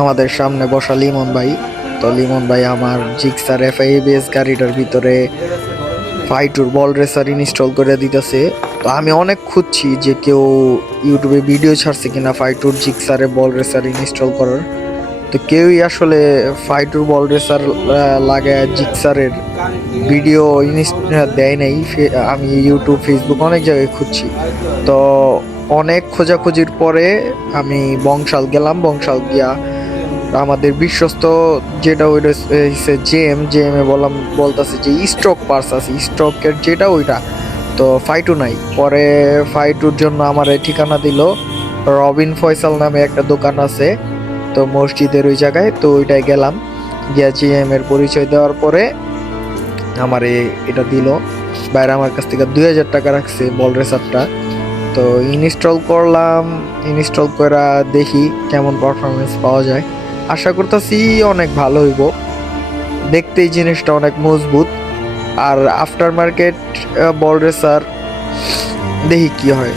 আমাদের সামনে বসা লিমন ভাই। তো লিমন ভাই আমার জিক্সার এফআইবিএস গাড়িটার ভিতরে ফাইটুর বল রেসার ইনস্টল করে দিতেছে। তো আমি অনেক খুঁজছি যে কেউ ইউটিউবে ভিডিও ছাড়ছে কিনা ফাইটুর জিক্সারে বল রেসার ইনস্টল করার। তো কেউই আসলে ফাইটুর বল রেসার লাগায় জিক্সারের ভিডিও দেয় নাই। আমি ইউটিউব ফেসবুক অনেক জায়গায় খুঁজছি। তো অনেক খোঁজাখুঁজির পরে আমি বংশাল গেলাম। বংশাল গিয়া আমাদের বিশ্বস্ত যেটা ওইটা জেএম এ বলতাছে যে স্টক পার্স আছে, স্টকের যেটা ওইটা। তো ফাইটু নাই। পরে ফাইটুর জন্য আমার ঠিকানা দিল রবিন ফয়সাল নামে একটা দোকান আছে, তো মসজিদের ওই জায়গায়। তো ওইটায় গেলাম, গিয়া জিএম এর পরিচয় দেওয়ার পরে আমার এটা দিল। বাইরে আমার কাছ থেকে 2000 টাকা রাখছে বল রেসারটা। তো ইনস্টল করলাম, ইনস্টল করে দেখি কেমন পারফরমেন্স পাওয়া যায়। আশা করতেছি অনেক ভালো হইব, দেখতেই জিনিসটা অনেক মজবুত। আর আফটার মার্কেট বল রেসার দেখি কি হয়।